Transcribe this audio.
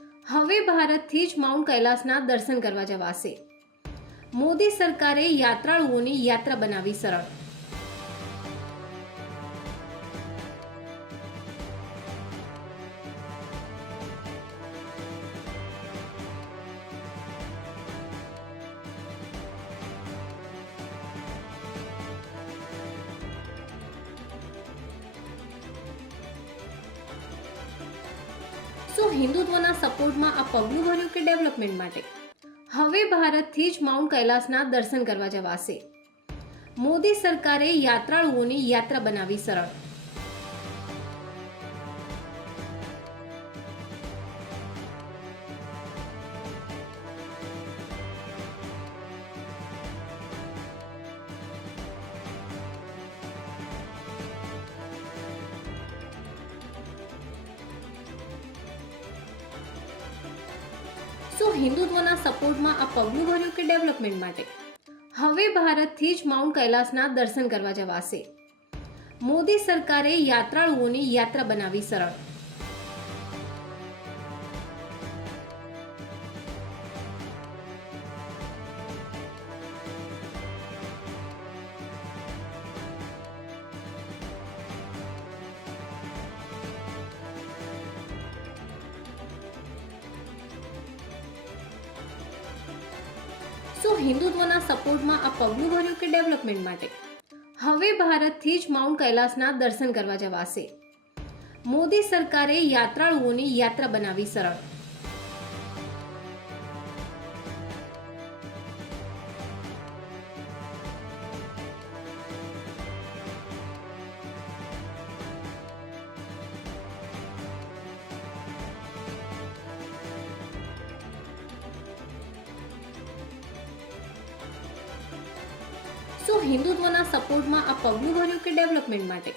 હવે ભારતથી જ માઉન્ટ કૈલાસના દર્શન કરવા જવાશે। મોદી સરકારે યાત્રાળુઓની યાત્રા બનાવી સરળ। શું હિન્દુત્વના સપોર્ટમાં આ પગલું ભર્યું કે ડેવલપમેન્ટ માટે? હવે ભારતથી જ માઉન્ટ કૈલાસના દર્શન કરવા જવાશે। મોદી સરકારે યાત્રાળુઓની યાત્રા બનાવી સરળ। શું હિન્દુત્વના સપોર્ટમાં આ પગલું ભર્યું કે ડેવલપમેન્ટ માટે? હવે ભારતથી જ માઉન્ટ કૈલાસના દર્શન કરવા જવાશે। મોદી સરકારે યાત્રાળુઓની યાત્રા બનાવી સરળ। શું હિન્દુત્વના સપોર્ટમાં આ પગલું ભર્યું કે ડેવલપમેન્ટ માટે? હવે ભારતથી જ માઉન્ટ કૈલાસના દર્શન કરવા જવાશે। મોદી સરકારે યાત્રાળુઓની યાત્રા બનાવી સરળ। શું હિન્દુત્વના સપોર્ટમાં આ પગલું ભર્યું કે ડેવલપમેન્ટ માટે?